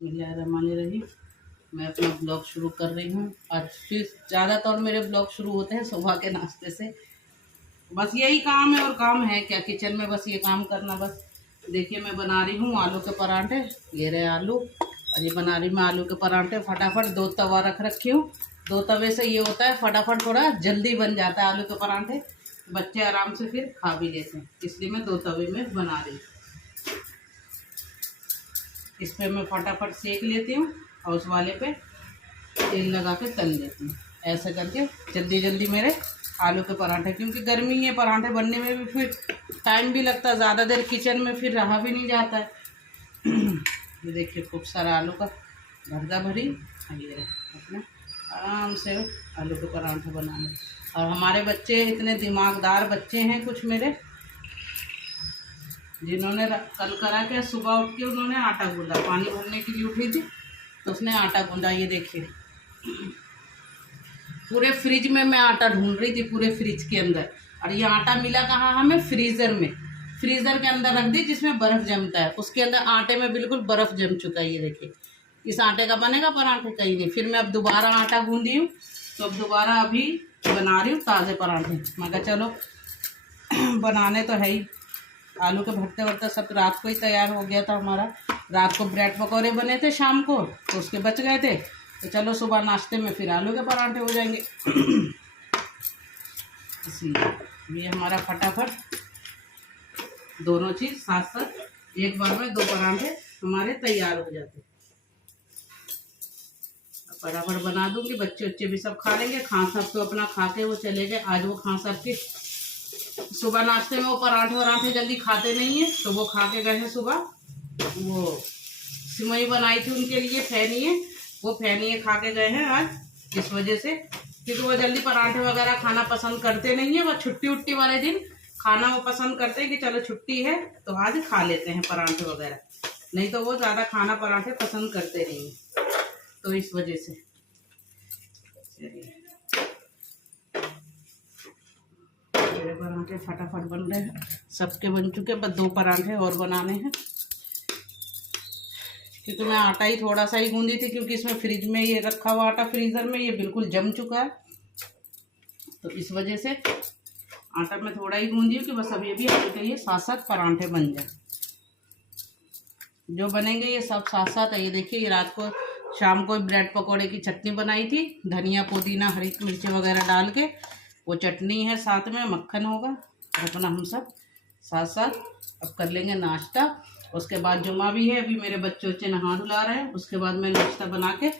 बिस्मिल्लाहिर्रहमानिर्रहीम। मैं अपना ब्लॉग शुरू कर रही हूँ। आज फिर ज़्यादातर मेरे ब्लॉग शुरू होते हैं सुबह के नाश्ते से। बस यही काम है और काम है क्या किचन में, बस ये काम करना। बस देखिए मैं बना रही हूँ आलू के पराठे। ये रहे आलू और ये बना रही मैं आलू के पराठे। फटाफट 2 तवा रख रखी हूँ। 2 तवे से ये होता है फटाफट थोड़ा जल्दी बन जाता है आलू के पराठे। बच्चे आराम से फिर खा भी लेते हैं, इसलिए मैं 2 तवे में बना रही हूँ। इस पे मैं फटाफट सेक लेती हूँ और उस वाले पे तेल लगा के तल लेती हूँ। ऐसा करके जल्दी जल्दी मेरे आलू के पराठे, क्योंकि गर्मी है पराठे बनने में भी फिर टाइम भी लगता है, ज़्यादा देर किचन में फिर रहा भी नहीं जाता है। ये देखिए खूब सारा आलू का भरदा भरी ये अपना आराम से आलू के पराठे बनाने। और हमारे बच्चे इतने दिमागदार बच्चे हैं कुछ मेरे, जिन्होंने कल करा के सुबह उठ के उन्होंने आटा गूंदा। पानी भरने के लिए उठी थी तो उसने आटा गूंदा। ये देखिए पूरे फ्रिज में मैं आटा ढूंढ रही थी, पूरे फ्रिज के अंदर। और ये आटा मिला कहाँ हमें, फ्रीज़र में। फ्रीज़र के अंदर रख दी जिसमें बर्फ़ जमता है, उसके अंदर आटे में बिल्कुल बर्फ़ जम चुका है। ये देखिए इस आटे का बनेगा पराठे, कहीं नहीं। फिर मैं अब दोबारा आटा गूंदी हूँ, तो अब दोबारा अभी बना रही हूँ ताज़े पराठे। मैं कहा चलो बनाने तो है ही। आलू के भरते भरते सब रात को ही तैयार हो गया था हमारा। रात को ब्रेड पकौड़े बने थे शाम को, तो उसके बच गए थे, तो चलो सुबह नाश्ते में फिर आलू के पराठे हो जाएंगे। इसलिए ये हमारा फटाफट दोनों चीज़ साथ साथ एक बार में 2 पराठे हमारे तैयार हो जाते। फटाफट बना दूंगी, बच्चे बच्चे भी सब खा लेंगे। खां साहब तो अपना खा के वो चले गए। आज वो खां साहब के सुबह नाश्ते में वो पराठे वराठे जल्दी खाते नहीं है, तो वो खा के गए हैं सुबह। वो सिमई बनाई थी उनके लिए, फैनिए, वो फैनिए खा के गए हैं आज। इस वजह से, क्योंकि वो जल्दी पराठे वगैरह खाना पसंद करते नहीं है। वो छुट्टी उट्टी वाले दिन खाना वो पसंद करते हैं कि चलो छुट्टी है तो आज खा लेते हैं पराठे वगैरह, नहीं तो वो ज़्यादा खाना पराठे पसंद करते नहीं है। तो इस वजह से चलिए मेरे पराठे फटाफट बन रहे हैं। सबके बन चुके, बस 2 पराठे और बनाने हैं। क्योंकि मैं आटा ही थोड़ा सा ही गूंदी थी, क्योंकि इसमें फ्रिज में ये रखा हुआ आटा फ्रीज़र में ये बिल्कुल जम चुका है, तो इस वजह से आटा मैं थोड़ा ही गूंदी हूँ कि बस अभी अभी आलू के ये साथ साथ पराठे बन जाए। जो बनेंगे ये सब साथ साथ है। ये देखिए ये रात को शाम को ब्रेड पकौड़े की चटनी बनाई थी, धनिया पुदीना हरी मिर्ची वगैरह डाल के, वो चटनी है, साथ में मक्खन होगा। अपना हम सब साथ साथ अब कर लेंगे नाश्ता। उसके बाद जुमा भी है, अभी मेरे बच्चे नहा धुला रहे हैं। उसके बाद मैं नाश्ता बना के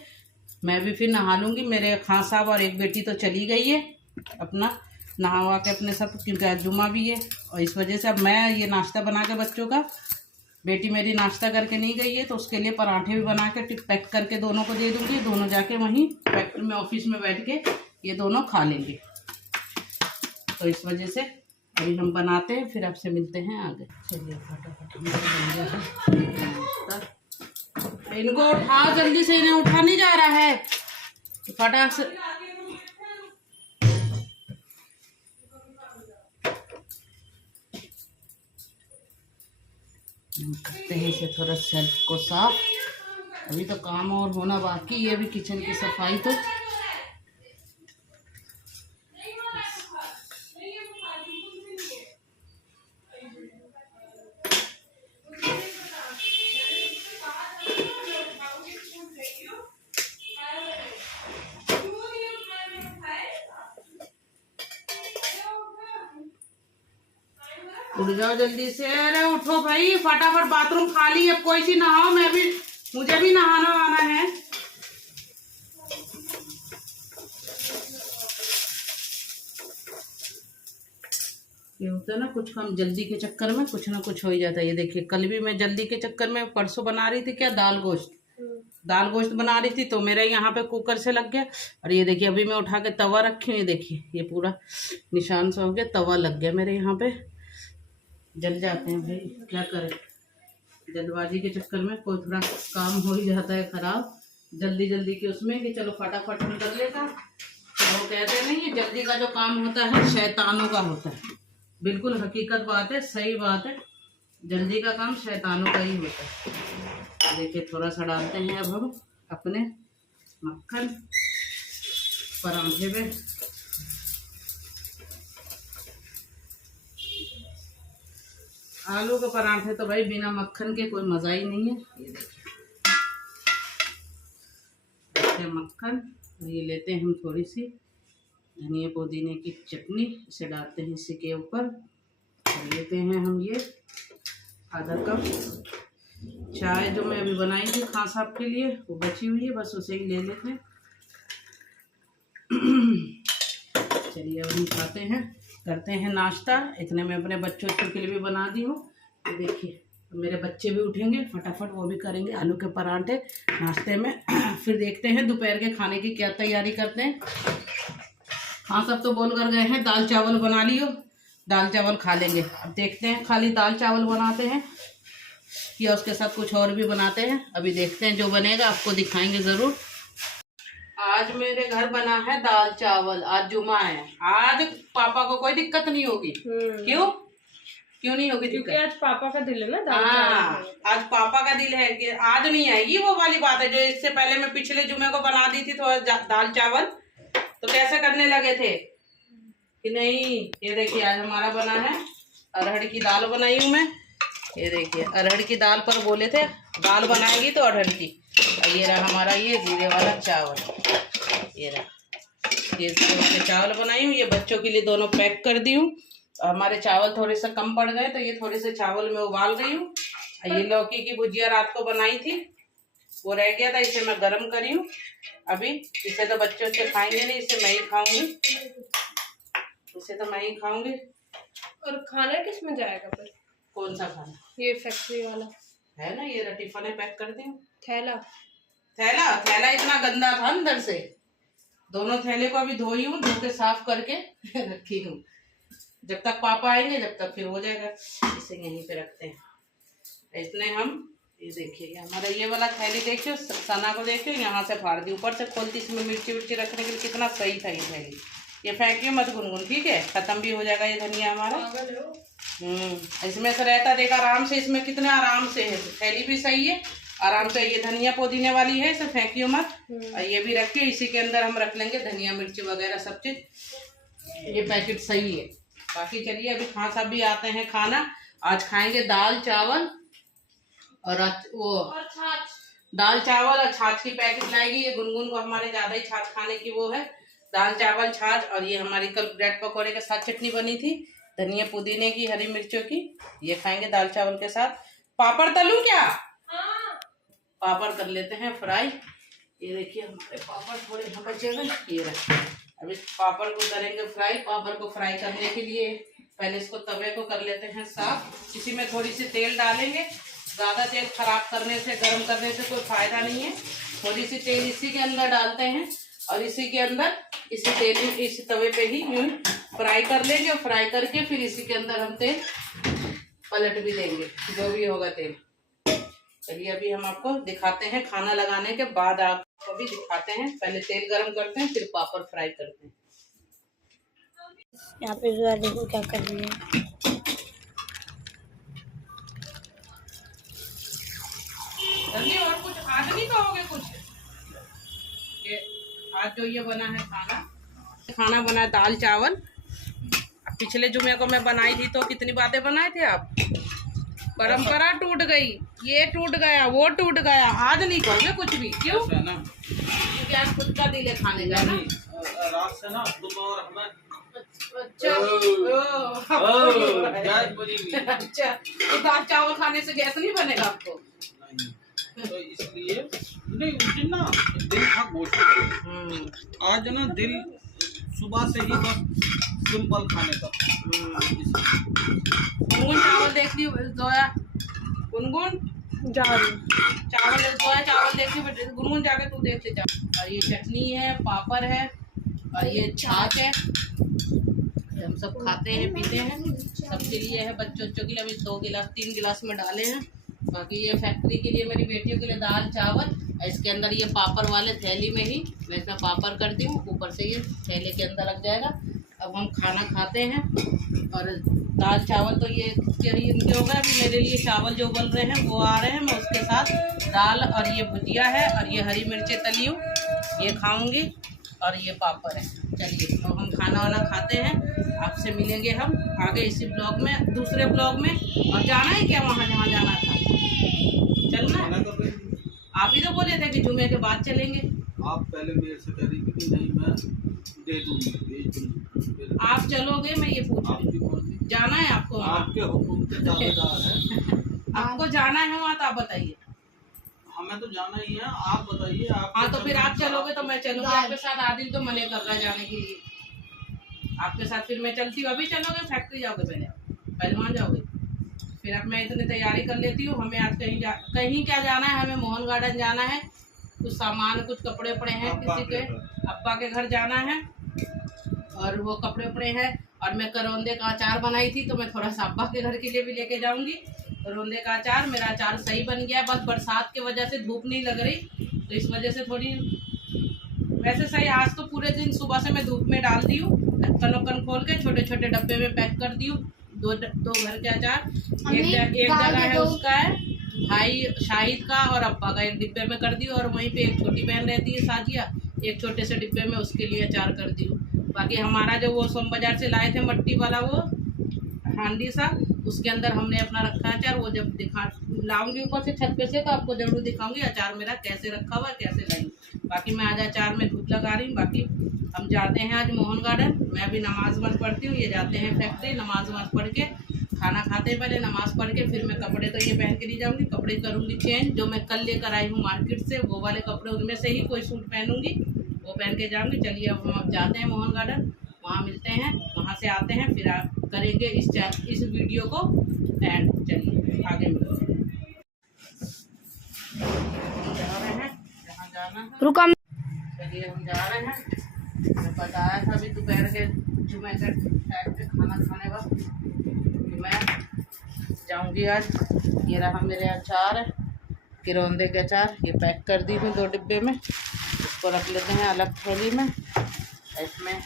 मैं भी फिर नहा लूँगी। मेरे खां साहब और एक बेटी तो चली गई है अपना नहावा के अपने सब, क्योंकि आज जुमा भी है। और इस वजह से अब मैं ये नाश्ता बना के बच्चों का, बेटी मेरी नाश्ता करके नहीं गई है, तो उसके लिए पराठे भी बना के पैक करके दोनों को दे दूँगी। दोनों जाके वहीं फैक्ट्री में ऑफिस में बैठ के ये दोनों खा लेंगे। तो इस वजह से अभी हम बनाते हैं, फिर आपसे मिलते हैं आगे। चलिए फटाफट बन गया है नाश्ता। इनको उठाओ जल्दी से, इन्हें उठा नहीं जा रहा है, फटाक से। करते हैं इसे थोड़ा सेल्फ को साफ। अभी तो काम और होना बाकी है, अभी किचन की सफाई तो। उठ जाओ जल्दी से, अरे उठो भाई फटाफट, बाथरूम खाली है, कोई सी नहाओ। मैं भी, मुझे भी नहाना आना है। ये होता है ना कुछ काम जल्दी के चक्कर में कुछ ना कुछ हो ही जाता है। ये देखिए कल भी मैं जल्दी के चक्कर में परसों बना रही थी क्या, दाल गोश्त बना रही थी, तो मेरे यहाँ पे कुकर से लग गया। और ये देखिए अभी मैं उठा के तवा रखी हूँ, ये देखिए ये पूरा निशान सा हो गया, तवा लग गया मेरे यहाँ पे। जल जाते हैं भाई, क्या करें, जल्दबाजी के चक्कर में कोई थोड़ा काम हो ही जाता है खराब, जल्दी जल्दी के उसमें कि चलो फटाफट हम कर लेता। वो कहते नहीं है जल्दी का जो काम होता है शैतानों का होता है। बिल्कुल हकीकत बात है, सही बात है, जल्दी का काम शैतानों का ही होता है। देखिए थोड़ा सा डालते हैं अब हम अपने मक्खन परांठे में। आलू के परांठे तो भाई बिना मक्खन के कोई मज़ा ही नहीं है। ये देखिए मक्खन, ये लेते हैं हम थोड़ी सी धनिया पुदीने की चटनी, इसे डालते हैं इसी के ऊपर। और लेते हैं हम ये आधा कप चाय जो मैं अभी बनाई थी खान साहब के लिए, वो बची हुई है, बस उसे ही ले लेते हैं। चलिए अब हम खाते हैं, करते हैं नाश्ता। इतने में अपने बच्चों के लिए भी बना दी हूँ। देखिए मेरे बच्चे भी उठेंगे फटाफट, वो भी करेंगे आलू के परांठे नाश्ते में। फिर देखते हैं दोपहर के खाने की क्या तैयारी करते हैं। हाँ सब तो बोल कर गए हैं दाल चावल बना लियो, दाल चावल खा लेंगे। अब देखते हैं खाली दाल चावल बनाते हैं या उसके साथ कुछ और भी बनाते हैं, अभी देखते हैं। जो बनेगा आपको दिखाएंगे ज़रूर। आज मेरे घर बना है दाल चावल, आज जुमा है, आज पापा को कोई दिक्कत नहीं होगी। क्यों नहीं होगी? क्योंकि आज पापा का दिल है ना दाल चावल। आज पापा का दिल है कि आज नहीं आएगी वो वाली बात है जो इससे पहले मैं पिछले जुमे को बना दी थी थोड़ा दाल चावल, तो कैसे करने लगे थे कि नहीं। ये देखिए आज हमारा बना है अरहर की दाल बनाई हूँ मैं। ये देखिए अरहर की दाल पर बोले थे दाल बनाएगी तो अरहर की। और ये रहा हमारा ये जीरे वाला चावल, ये रहा ये जीरे चावल बनाई हूँ। ये बच्चों के लिए दोनों पैक कर दी हूँ। हमारे चावल थोड़े से कम पड़ गए तो ये थोड़े से चावल में उबाल रही हूँ। ये लौकी की भुजिया रात को बनाई थी, वो रह गया था, इसे मैं गरम करी हूँ अभी। इसे तो बच्चों से खाएंगे नहीं, इसे मैं ही खाऊंगी, इसे तो मैं ही खाऊंगी। और खाना किस में जाएगा फिर? कौन सा खाना? ये फैक्ट्री वाला है ना, ये टिफिन पैक कर दी हूँ। थैला थैला थैला इतना गंदा था अंदर से, दोनों थैले को अभी धोई हूँ, धो के साफ करके रखी हूँ। जब तक पापा आएंगे जब तक फिर हो जाएगा। इसे यहीं पे रखते हैं। इसने हम ये देखिए हमारा ये वाला थैली देखियो, सना को देखियो, यहाँ से फाड़ दी, ऊपर से खोलती, इसमें मिर्ची विर्ची रखने के लिए कितना सही था ये थैली। ये फेंकियो मत गुनगुन, ठीक है, खत्म भी हो जाएगा ये धनिया हमारा। इसमें से रहता देख आराम से, इसमें कितना आराम से है, थैली भी सही है आराम से। ये धनिया पुदीने वाली है, इसे फेंकियो मत। और ये भी रखियो, इसी के अंदर हम रख लेंगे धनिया मिर्ची वगैरह सब चीज। ये पैकेट सही है। बाकी चलिए अभी खान साहब भी आते हैं खाना। आज खाएंगे दाल चावल और वो दाल चावल और छाछ की पैकेट लाएगी ये गुनगुन को, हमारे ज्यादा ही छाछ खाने की वो है। दाल चावल छाछ, और ये हमारी कल ब्रेड पकौड़े के साथ चटनी बनी थी धनिया पुदीने की हरी मिर्चों की, ये खाएंगे दाल चावल के साथ। पापड़ तलूं क्या? पापड़ कर लेते हैं फ्राई। ये देखिए हमारे पापड़ थोड़े बचे हुए, ये रहे। अब इस पापड़ को करेंगे फ्राई। पापड़ को फ्राई करने के लिए पहले इसको तवे को कर लेते हैं साफ। इसी में थोड़ी सी तेल डालेंगे, ज़्यादा तेल खराब करने से गर्म करने से कोई फायदा नहीं है। थोड़ी सी तेल इसी के अंदर डालते हैं और इसी के अंदर इसी तेल में इसी तवे पे ही यूं फ्राई कर लेंगे। और फ्राई करके फिर इसी के अंदर हम तेल पलट भी देंगे, जो भी होगा तेल। चलिए अभी हम आपको दिखाते हैं, खाना लगाने के बाद आपको भी दिखाते हैं। पहले तेल गरम करते हैं फिर पापड़ फ्राई करते हैं। यहाँ पे ज़रा देखो क्या कर रही है। जल्दी, और कुछ आज नहीं कहोगे कुछ? ये आज जो ये बना है खाना बना है दाल चावल। पिछले जुमे को मैं बनाई थी तो कितनी बातें बनाए थे आप। परंपरा टूट गई, ये टूट गया, वो टूट गया, आज नहीं कहोगे कुछ भी। क्यों? क्योंकि आज खुद का दिल है खाने का ना। रात से ना तुम और हमें अच्छा अच्छा, तो दाल चावल खाने से गैस नहीं बनेगा आपको? तो इसलिए नहीं, उस दिन ना दिल था गोश्त, आज ना दिल सुबह से ही बस सिंपल खाने का। गुनगुन चावल देख ली जोया, गुनगुन चावल जोया चावल देख ली, गुनगुन जाके तू देख ले जा। और ये चटनी है, पापड़ है और ये छाछ है। हम सब खाते हैं पीते हैं, सबके लिए है, बच्चों के लिए अभी 2 गिलास 3 गिलास में डाले हैं। बाकी ये फैक्ट्री के लिए, मेरी बेटियों के लिए दाल चावल, इसके अंदर ये पापड़ वाले थैली में ही मैं इसमें पापड़ कर दी हूँ, ऊपर से ये थैले के अंदर रख जाएगा। अब हम खाना खाते हैं। और दाल चावल तो ये इनके हो गए। अभी मेरे लिए चावल जो उबल रहे हैं वो आ रहे हैं। मैं उसके साथ दाल और ये भुजिया है और ये हरी मिर्चें तली हूँ, ये खाऊंगी और ये पापड़ है। चलिए तो हम खाना वाना खाते हैं। आपसे मिलेंगे हम आगे इसी ब्लॉग में, दूसरे ब्लॉग में। और जाना है क्या वहाँ जहाँ जाना था? चलना है? आप ही तो बोले थे कि जुमे के बाद चलेंगे। आप पहले मेरे से कह रही थी कि नहीं मैं दे दूंगी, भेज दूंगी। आप चलोगे? मैं ये पूछ रही हूँ, जाना है आपको? आपके हुक्म के दावेदार है। आपको जाना है वहाँ तो आप बताइए। हमें तो जाना ही है, आप बताइए। आप हाँ तो फिर आप चलोगे तो मैं चलूंगी आपके साथ। आदिल तो मने कर रहा है जाने के लिए आपके साथ। फिर मैं चलती हूँ। अभी चलोगे? फैक्ट्री जाओगे? पहले वहाँ जाओगे? फिर अब मैं इतनी तैयारी कर लेती हूँ। हमें आज कहीं क्या जाना है? हमें मोहन गार्डन जाना है। कुछ सामान, कुछ कपड़े उपड़े हैं किसी के, अब्बा के घर जाना है और वो कपड़े उपड़े हैं। और मैं करौंदे का अचार बनाई थी तो मैं थोड़ा सा अब्बा के घर के लिए भी लेके जाऊंगी। करौंदे का अचार, मेरा अचार सही बन गया है, बस बरसात की वजह से धूप नहीं लग रही तो इस वजह से थोड़ी, वैसे सही। आज तो पूरे दिन सुबह से मैं धूप में डाल दी हूँ। ढक्कन वक्कन खोल के छोटे छोटे डब्बे में पैक कर दी हूँ। दो घर के अचार, एक जगह है उसका है भाई शाहिद का और अब्बा का, एक डिब्बे में कर दी। और वहीं पे एक छोटी बहन रहती है साजिया, एक छोटे से डिब्बे में उसके लिए अचार कर दी हूँ। बाकी हमारा जो वो सोम बाजार से लाए थे मट्टी वाला वो हांडी सा, उसके अंदर हमने अपना रखा है अचार। वो जब लाऊंगी ऊपर से छत पे से तो आपको जरूर दिखाऊंगी अचार मेरा कैसे रखा हुआ है, कैसे लाई। बाकी मैं आज अचार में धूप लगा रही हूँ। बाकी हम जाते हैं आज मोहन गार्डन। मैं भी नमाज वमाज पढ़ती हूँ, ये जाते हैं फैक्ट्री। नमाज वमाज पढ़ के खाना खाते हैं, पहले नमाज पढ़ के फिर मैं कपड़े तो ये पहन के नहीं जाऊँगी, कपड़े करूँगी चेंज। जो मैं कल लेकर आई हूँ मार्केट से वो वाले कपड़े, उनमें से ही कोई सूट पहनूंगी, वो पहन के जाऊँगी। चलिए अब हम जाते हैं मोहन गार्डन, वहाँ मिलते हैं, वहाँ से आते हैं फिर करेंगे इस वीडियो को एंड। चलिए आगे मिलते हैं। जा रहे हैं जहाँ जाना है। रुका। चलिए हम जा रहे हैं। मैं बताया था अभी दोपहर के जुमे के टाइम पे खाना खाने वक्त कि मैं जाऊंगी आज। ये रहा मेरे अचार, किरौंदे के अचार, ये पैक कर दी हूँ 2 डिब्बे में। इसको रख लेते हैं अलग थैली में। इसमें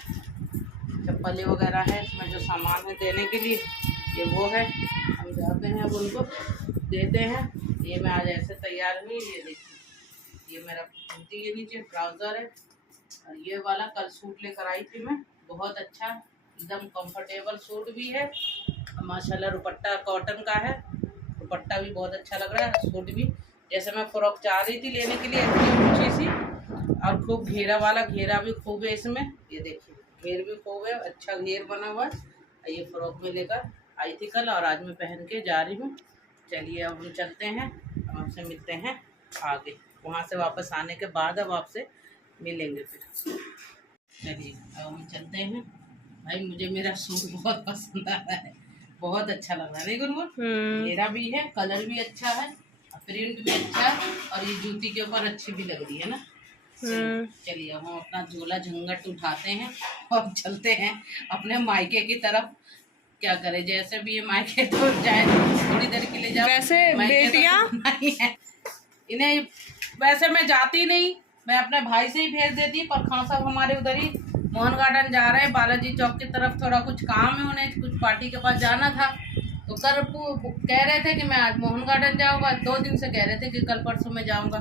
चप्पलें वगैरह है, इसमें जो सामान है देने के लिए ये वो है। हम जाते हैं अब उनको देते हैं। ये मैं आज ऐसे तैयार हुई, ये देखिए ये मेरा कुर्ती के नीचे ट्राउज़र है और ये वाला कल सूट लेकर आई थी मैं, बहुत अच्छा एकदम कंफर्टेबल सूट भी है माशाल्लाह। दुपट्टा कॉटन का है, दुपट्टा भी बहुत अच्छा लग रहा है, सूट भी। जैसे मैं फ्रॉक चाह रही थी लेने के लिए, इतनी ऊँची सी और खूब घेरा वाला, घेरा भी खूब है इसमें। ये देखिए घेर भी खूब है, अच्छा घेर बना हुआ है। ये फ्रॉक में लेकर आई थी कल और आज मैं पहन के जा रही हूँ। चलिए अब हम चलते हैं, अब आपसे मिलते हैं आगे। वहाँ से वापस आने के बाद अब आपसे मिलेंगे फिर। चलिए अब हम चलते हैं। भाई मुझे मेरा सूट बहुत पसंद आ रहा है, बहुत अच्छा लग रहा है। नहीं गुनगुन? घेरा भी है, कलर भी अच्छा है, प्रिंट भी अच्छा है और ये जूती के ऊपर अच्छी भी लग रही है ना। चलिए हम अपना झोला झंझट उठाते हैं और चलते हैं अपने मायके की तरफ। क्या करें, जैसे भी ये मायके तो जाए थोड़ी देर के लिए जाओ। वैसे बेटियां नहीं है इन्हें, वैसे मैं जाती नहीं, मैं अपने भाई से ही भेज देती। पर खान साहब हमारे उधर ही मोहन गार्डन जा रहे हैं, बालाजी चौक की तरफ थोड़ा कुछ काम है, उन्हें कुछ पार्टी के पास जाना था। तो कल कह रहे थे कि मैं आज मोहन गार्डन जाऊंगा, 2 दिन से कह रहे थे कि कल परसों में जाऊंगा।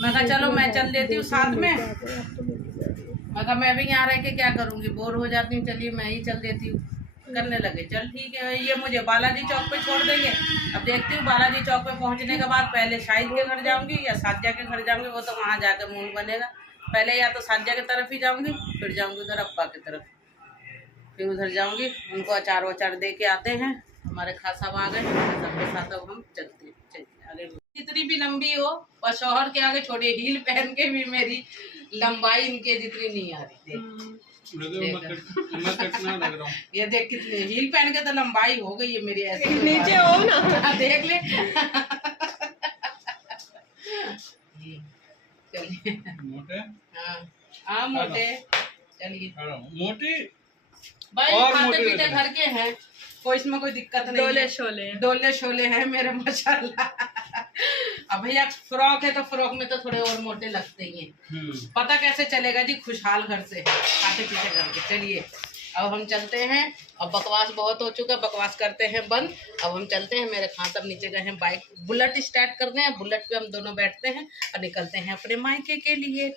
मैं कहा चलो मैं चल देती हूँ साथ में। मैं कहा मैं भी यहाँ रह के क्या करूँगी, बोर हो जाती हूँ, चलिए मैं ही चल देती हूँ। करने लगे चल ठीक है। ये मुझे बालाजी चौक पे छोड़ देंगे। अब देखती हूँ बालाजी चौक पे पहुँचने के बाद पहले शाहिद के घर जाऊँगी या साजिया के घर जाऊँगी, वो तो वहाँ जाकर मूड बनेगा। पहले या तो साजिया की तरफ ही जाऊँगी, फिर जाऊँगी उधर अब्बा की तरफ, फिर उधर जाऊँगी, उनको अचार वचार दे के आते हैं। हमारे खास साहब आ गए, सबके साथ अब हम चलते हैं। चलिए आगे। जितनी भी लंबी हो पर शौहर के आगे छोटे हील पहन के भी मेरी लंबाई इनके जितनी नहीं आ रही। ये देख कितने हील पहन के तो लंबाई हो गई है मेरी, ऐसे नीचे हो ना देख ले। चलिए मोटे, हाँ मोटे। चलिए मोटी भाई खाते पीते घर के हैं, कोई इसमें कोई दिक्कत नहीं। डोले शोले हैं मेरे माशाल्लाह। अब भैया फ्रॉक है तो फ्रॉक में तो थोड़े और मोटे लगते ही हैं। पता कैसे चलेगा जी, खुशहाल घर से खाते पीते घर के। चलिए अब हम चलते हैं। अब बकवास बहुत हो चुका, बकवास करते हैं बंद। अब हम चलते हैं। मेरे खान साहब नीचे गए हैं बाइक बुलेट स्टार्ट करते हैं। बुलेट पे हम दोनों बैठते हैं और निकलते हैं अपने मायके के लिए।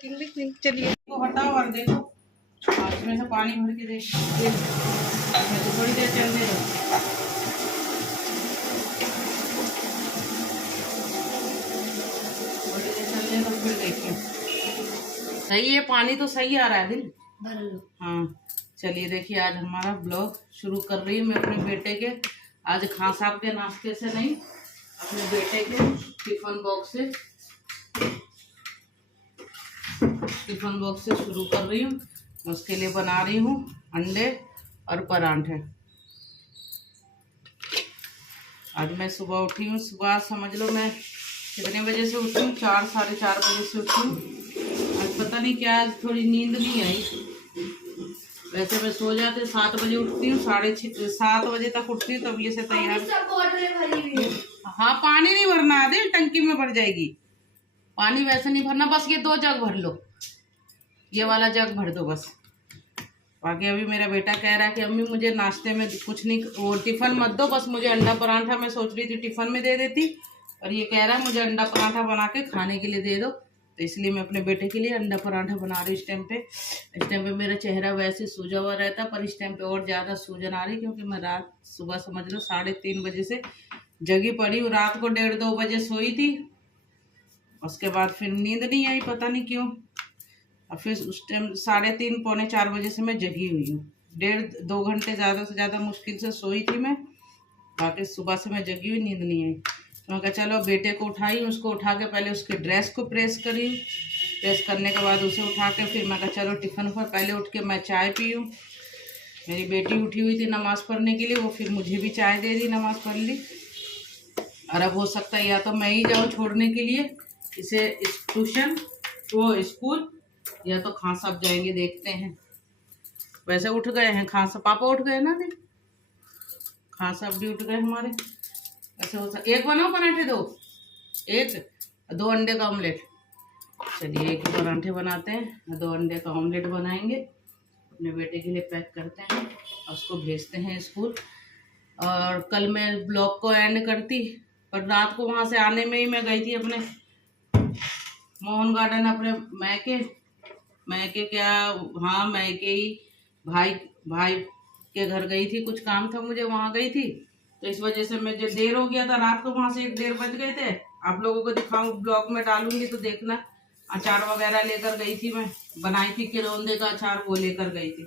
चलिए तो हटाओ और देखो, इसमें से पानी भर के देखिए, थोड़ी देर चलने दो। थोड़ी देर चलने दो फिर देखिए। सही है, पानी तो सही आ रहा है दिल। हाँ चलिए देखिए, आज हमारा ब्लॉग शुरू कर रही हूँ मैं अपने बेटे के, आज खान साहब के नाश्ते से नहीं, अपने बेटे के टिफिन बॉक्स से शुरू कर रही हूँ। उसके लिए बना रही हूँ अंडे और पराठे। आज मैं सुबह उठी हूँ, सुबह समझ लो मैं कितने बजे से उठी हूँ, 4 साढ़े 4 बजे से उठी हूँ। आज पता नहीं क्या, आज थोड़ी नींद नहीं आई। वैसे मैं सो जाते 7 बजे उठती हूँ, 7 बजे तक उठती हूँ, तब ये से तैयार। हाँ पानी नहीं भरना है, टंकी में भर जाएगी। पानी वैसे नहीं भरना, बस ये 2 जग भर लो, ये वाला जग भर दो बस। बाकी अभी मेरा बेटा कह रहा है कि अम्मी मुझे नाश्ते में कुछ नहीं, वो टिफिन मत दो, बस मुझे अंडा पराठा। मैं सोच रही थी टिफिन में दे देती, और ये कह रहा है मुझे अंडा पराठा बना के खाने के लिए दे दो। तो इसलिए मैं अपने बेटे के लिए अंडा पराठा बना रही हूँ। इस टाइम पे मेरा चेहरा वैसे सूजा हुआ रहता, पर इस टाइम पे और ज़्यादा सूजन आ रही, क्योंकि मैं रात सुबह समझ लो 3:30 बजे से जगी पड़ी हूँ। रात को 1:30-2 बजे सोई थी, उसके बाद फिर नींद नहीं आई, पता नहीं क्यों। और फिर उस टाइम 3:30 पौने 4 बजे से मैं जगी हुई हूँ। 1.5-2 घंटे ज़्यादा से ज़्यादा मुश्किल से सोई थी मैं। बाकी सुबह से मैं जगी हुई, नींद नहीं आई। तो मैं कहा चलो बेटे को उठाई, उसको उठा के पहले उसके ड्रेस को प्रेस करी, प्रेस करने के बाद उसे उठा के फिर मैं कहा चलो टिफ़िन पर पहले उठ के मैं चाय पी हूँ। मेरी बेटी उठी हुई थी नमाज़ पढ़ने के लिए, वो फिर मुझे भी चाय दे दी, नमाज़ पढ़ ली। और अब हो सकता है या तो मैं ही जाऊँ छोड़ने के लिए इसे ट्यूशन, वो स्कूल, या तो खान साहब जाएंगे, देखते हैं। वैसे उठ गए हैं खान साहब, पापा उठ गए ना, नहीं खान साहब भी उठ गए हमारे। ऐसे हो सकता, एक बनाओ पराठे, 2 अंडे का ऑमलेट। चलिए एक ही पराठे बनाते हैं, 2 अंडे का ऑमलेट बनाएंगे। अपने बेटे के लिए पैक करते हैं और उसको भेजते हैं स्कूल। और कल मैं ब्लॉग को एंड करती, पर रात को वहाँ से आने में ही मैं गई थी अपने मोहन गार्डन, अपने मैके क्या, हाँ मैके ही भाई के घर गई थी, कुछ काम था मुझे, वहाँ गई थी। तो इस वजह से मैं, जो देर हो गया था रात को, वहाँ से 1-1:30 बज गए थे। आप लोगों को दिखाऊँ, ब्लॉग में डालूंगी तो देखना। अचार वगैरह लेकर गई थी, मैं बनाई थी किरौंदे का अचार, वो लेकर गई थी।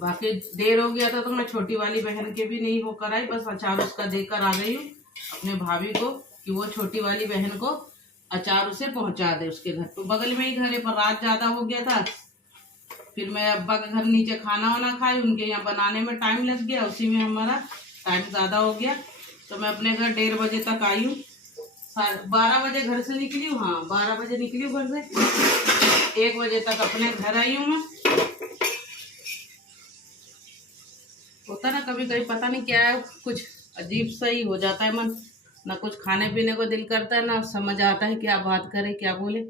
बाकी देर हो गया था तो मैं छोटी वाली बहन के भी नहीं होकर आई, बस अचार उसका देकर आ गई हूँ अपने भाभी को, कि वो छोटी वाली बहन को अचार उसे पहुंचा दे उसके घर। तो बगल में ही घर है, पर रात ज़्यादा हो गया था। फिर मैं अब्बा के घर नीचे खाना वाना खाई, उनके यहाँ बनाने में टाइम लग गया, उसी में हमारा टाइम ज़्यादा हो गया। तो मैं अपने घर 1:30 बजे तक आई हूँ। 12 बजे घर से निकली हूँ, हाँ 12 बजे निकली हूँ घर से, 1 बजे तक अपने घर आई हूँ मैं। होता ना कभी कभी, पता नहीं क्या है, कुछ अजीब सा ही हो जाता है मन, ना कुछ खाने पीने को दिल करता है, ना समझ आता है क्या बात करे क्या बोले,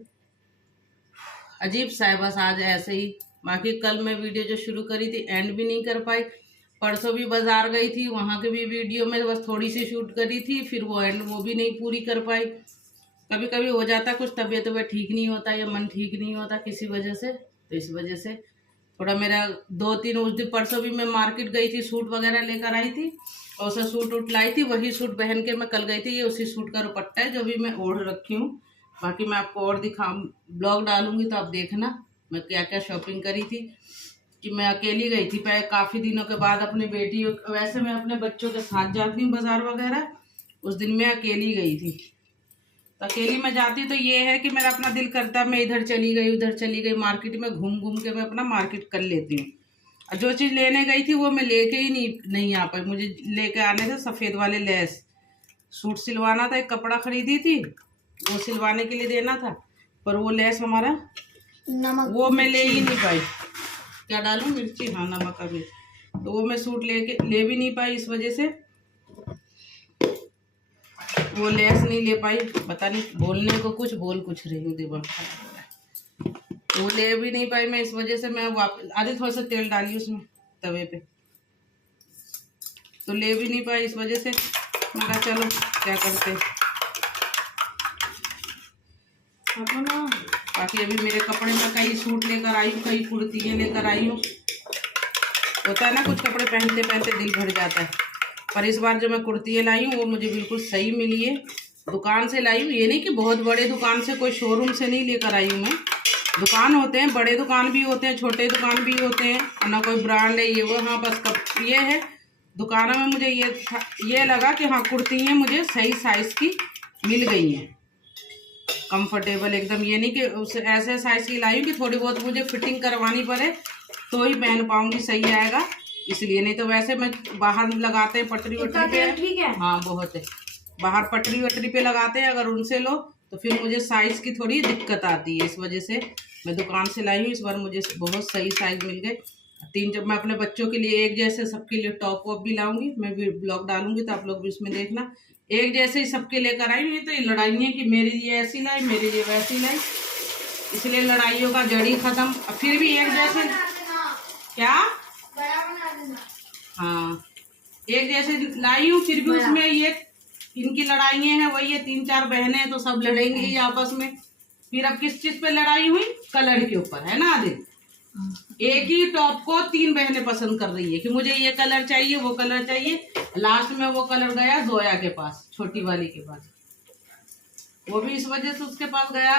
अजीब सा है बस आज ऐसे ही। बाकी कल मैं वीडियो जो शुरू करी थी एंड भी नहीं कर पाई। परसों भी बाजार गई थी, वहाँ के भी वीडियो में बस थोड़ी सी शूट करी थी, फिर वो एंड वो भी नहीं पूरी कर पाई। कभी कभी हो जाता है, कुछ तबीयत ठीक नहीं होता या मन ठीक नहीं होता किसी वजह से, तो इस वजह से थोड़ा मेरा 2-3, उस दिन परसों भी मैं मार्केट गई थी, सूट वगैरह लेकर आई थी, और उसे सूट उठ लाई थी, वही सूट पहन के मैं कल गई थी। ये उसी सूट का दुपट्टा है जो भी मैं ओढ़ रखी हूँ। बाकी मैं आपको और ब्लॉग डालूंगी तो आप देखना मैं क्या क्या शॉपिंग करी थी। कि मैं अकेली गई थी काफ़ी दिनों के बाद अपनी बेटी, वैसे मैं अपने बच्चों के साथ जाती हूँ बाज़ार वगैरह, उस दिन मैं अकेली गई थी। तो अकेली में जाती तो ये है कि मेरा अपना दिल करता है मैं इधर चली गई उधर चली गई, मार्केट में घूम घूम के मैं अपना मार्केट कर लेती हूँ। और जो चीज़ लेने गई थी वो मैं लेके ही नहीं आ पाई। मुझे लेके आने थे सफ़ेद वाले लेस, सूट सिलवाना था, एक कपड़ा खरीदी थी वो सिलवाने के लिए देना था, पर वो लेस हमारा वो मैं ले ही नहीं पाई। क्या डालूं, मिर्ची, हाँ नमक अभी, तो वो मैं सूट ले भी नहीं पाई, इस वजह से वो लेस नहीं ले पाई। पता नहीं बोलने को कुछ बोल कुछ रही हूँ, दिमाग खराब हो रहा है। तो वो ले भी नहीं पाई मैं, इस वजह से मैं वापस आधे थोड़ा सा तेल डाली उसमें तवे पे, तो ले भी नहीं पाई। इस वजह से मैं कहा चलो क्या करते ना। बाकी अभी मेरे कपड़े में कई सूट लेकर आई हूँ, कई कुर्तियाँ लेकर आई हूँ। होता है ना कुछ कपड़े पहनते पहनते दिल भर जाता है, पर इस बार जो मैं कुर्तियाँ लाई हूँ वो मुझे बिल्कुल सही मिली है। दुकान से लाई हूँ, ये नहीं कि बहुत बड़े दुकान से, कोई शोरूम से नहीं लेकर आई हूँ मैं। दुकान होते हैं, बड़े दुकान भी होते हैं, छोटे दुकान भी होते हैं, और ना कोई ब्रांड है ये वो। हाँ बस कब ये है दुकानों में मुझे ये लगा कि हाँ कुर्तियाँ मुझे सही साइज़ की मिल गई हैं, कंफर्टेबल एकदम। ये नहीं कि उस ऐसे साइज़ की लाई हूँ कि थोड़ी बहुत मुझे फिटिंग करवानी पड़े तो ही पहन पाऊँगी, सही आएगा इसलिए। नहीं तो वैसे मैं बाहर लगाते हैं पटरी वटरी पे, ठीक है। हाँ बहुत है, बाहर पटरी वटरी पे लगाते हैं, अगर उनसे लो तो फिर मुझे साइज़ की थोड़ी दिक्कत आती है। इस वजह से मैं दुकान से लाई हूँ। इस बार मुझे बहुत सही साइज़ मिल गए। 3 जब मैं अपने बच्चों के लिए एक जैसे सबके लिए टॉप वॉप भी लाऊंगी, मैं भी ब्लॉग डालूंगी तो आप लोग भी उसमें देखना। एक जैसे ही सबके लेकर आई हूँ। तो ये लड़ाई है कि मेरे लिए ऐसी लाई, मेरे लिए वैसी लाई, इसलिए लड़ाइयों का जड़ ही खत्म। फिर भी एक जैसे क्या, हाँ एक जैसे लाई हूँ, फिर भी उसमें ये इनकी लड़ाइयाँ हैं, वही है 3-4 बहनें हैं तो सब लड़ेंगे ही आपस में। फिर अब किस चीज पे लड़ाई हुई, कलर के ऊपर, है ना आदिल। एक ही टॉप को 3 बहनें पसंद कर रही है कि मुझे ये कलर चाहिए, वो कलर चाहिए। लास्ट में वो कलर गया जोया के पास, छोटी वाली के पास। वो भी इस वजह से उसके पास गया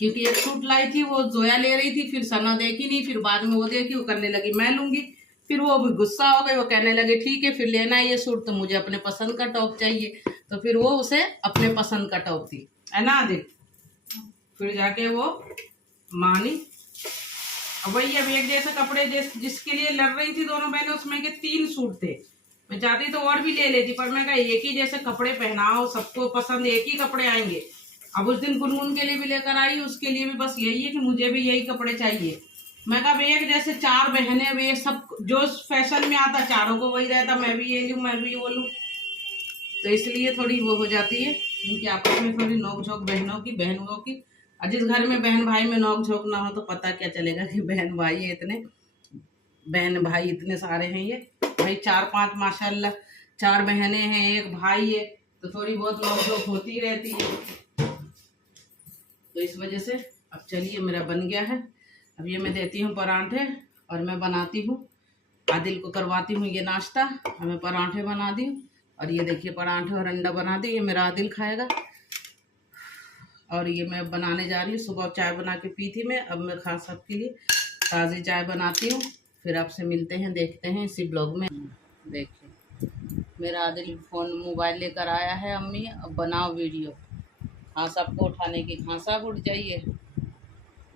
क्योंकि एक सूट लाई थी, वो जोया ले रही थी, फिर सना देखी नहीं, फिर बाद में वो देखी, वो करने लगी मैं लूंगी। फिर वो भी गुस्सा हो गई, वो कहने लगे ठीक है फिर लेना है ये सूट, तो मुझे अपने पसंद का टॉप चाहिए। तो फिर वो उसे अपने पसंद का टॉप दी, है ना आदिल। फिर जाके वो मानी। अब वही अब एक जैसे कपड़े जिसके लिए लड़ रही थी दोनों बहनें, उसमें के 3 सूट थे। मैं चाहती तो और भी ले लेती, पर मैं कहा एक ही जैसे कपड़े पहनाओ, सबको पसंद एक ही कपड़े आएंगे। अब उस दिन गुनगुन के लिए भी लेकर आई, उसके लिए भी बस यही है कि मुझे भी यही कपड़े चाहिए। मैं कहा एक जैसे 4 बहनें, वे सब जो फैशन में आता चारों को वही रहता, मैं भी ये लूँ मैं भी वो लूँ, तो इसलिए थोड़ी वो हो जाती है इनकी आपस में थोड़ी नोक झोंक बहनों की। और जिस घर में बहन भाई में नोक झोंक ना हो तो पता क्या चलेगा कि बहन भाई है इतने, बहन भाई इतने सारे हैं। ये भाई 4-5 माशाल्लाह 4 बहनें हैं, 1 भाई है, तो थोड़ी बहुत नोक झोंक होती रहती है। तो इस वजह से अब चलिए मेरा बन गया है। अब ये मैं देती हूँ परांठे और मैं बनाती हूँ, आदिल को करवाती हूँ ये नाश्ता। मैं परांठे बना दी और ये देखिए परांठे और अंडा बना दी, ये मेरा आदिल खाएगा। और ये मैं बनाने जा रही हूँ, सुबह चाय बना के पी थी मैं, अब मैं खास सबके लिए ताज़ी चाय बनाती हूँ। फिर आपसे मिलते हैं, देखते हैं इसी ब्लॉग में। देखिए मेरा आदिल मोबाइल लेकर आया है, अम्मी अब बनाओ वीडियो। हाँ सबको उठाने की, हाँ सब उठ जाइए,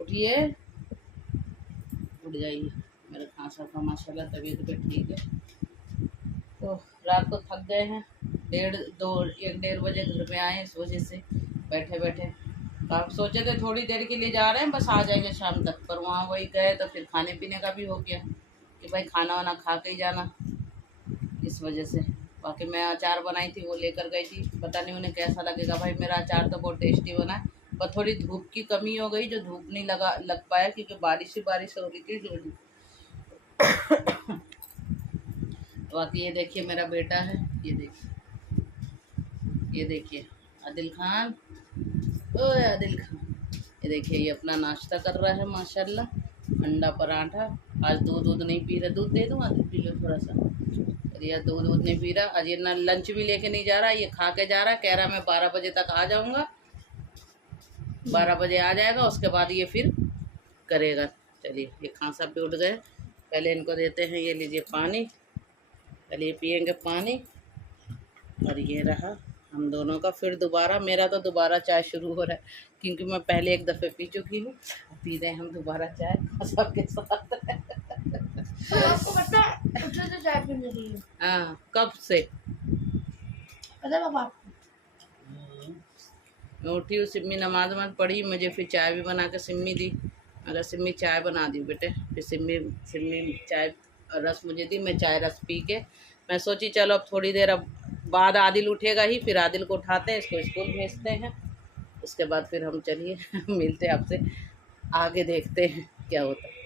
उठिए उठ जाइए। मेरे खांसा का माशाल्लाह तबीयत भी ठीक है। तो रात को थक गए हैं, 1-1:30 बजे घर पे आए, इस वजह से बैठे बैठे आप सोचे थे थोड़ी देर के लिए जा रहे हैं, बस आ जाएंगे शाम तक, पर वहाँ वही गए तो फिर खाने पीने का भी हो गया कि भाई खाना वाना खा के ही जाना, इस वजह से। बाकी मैं अचार बनाई थी वो लेकर गई थी, पता नहीं उन्हें कैसा लगेगा। भाई मेरा अचार तो बहुत टेस्टी बना है, पर थोड़ी धूप की कमी हो गई, जो धूप नहीं लग पाया क्योंकि बारिश हो रही थी जो। बाकी ये देखिए मेरा बेटा है, ये देखिए आदिल खान, ओए आदिल खान, ये देखिए ये अपना नाश्ता कर रहा है माशाल्लाह, अंडा पराठा। आज दूध नहीं पी रहा, दूध दे दूँ आदिल, पी लो थोड़ा सा। ये दूध नहीं पी रहा आज, ये ना लंच भी लेके नहीं जा रहा, ये खा के जा रहा, कह रहा मैं 12 बजे तक आ जाऊँगा। 12 बजे आ जाएगा, उसके बाद ये फिर करेगा। चलिए ये खांसा पे उठ गए, पहले इनको देते हैं, ये लीजिए पानी, पहले ये पियेंगे पानी। और ये रहा हम दोनों का, फिर दोबारा मेरा तो दोबारा चाय शुरू हो रहा है क्योंकि मैं पहले एक दफ़े पी चुकी हूँ, पी रहे हम दोबारा चाय सबके साथ। आपको पता है उठे तो चाय पीने चाहिए? हाँ कब से पता है पापा? मैं उठी हूँ, सिम्मी नमाज पढ़ी, मुझे फिर चाय भी बना के सिम्मी दी। अगर सिम्मी चाय बना दी बेटे, फिर सिम्मी चाय रस मुझे दी, मैं चाय रस पी के मैं सोची चलो अब थोड़ी देर अब बाद आदिल उठेगा ही, फिर आदिल को उठाते हैं, इसको स्कूल भेजते हैं, उसके बाद फिर हम चलिए मिलते हैं आपसे। आगे देखते हैं क्या होता है।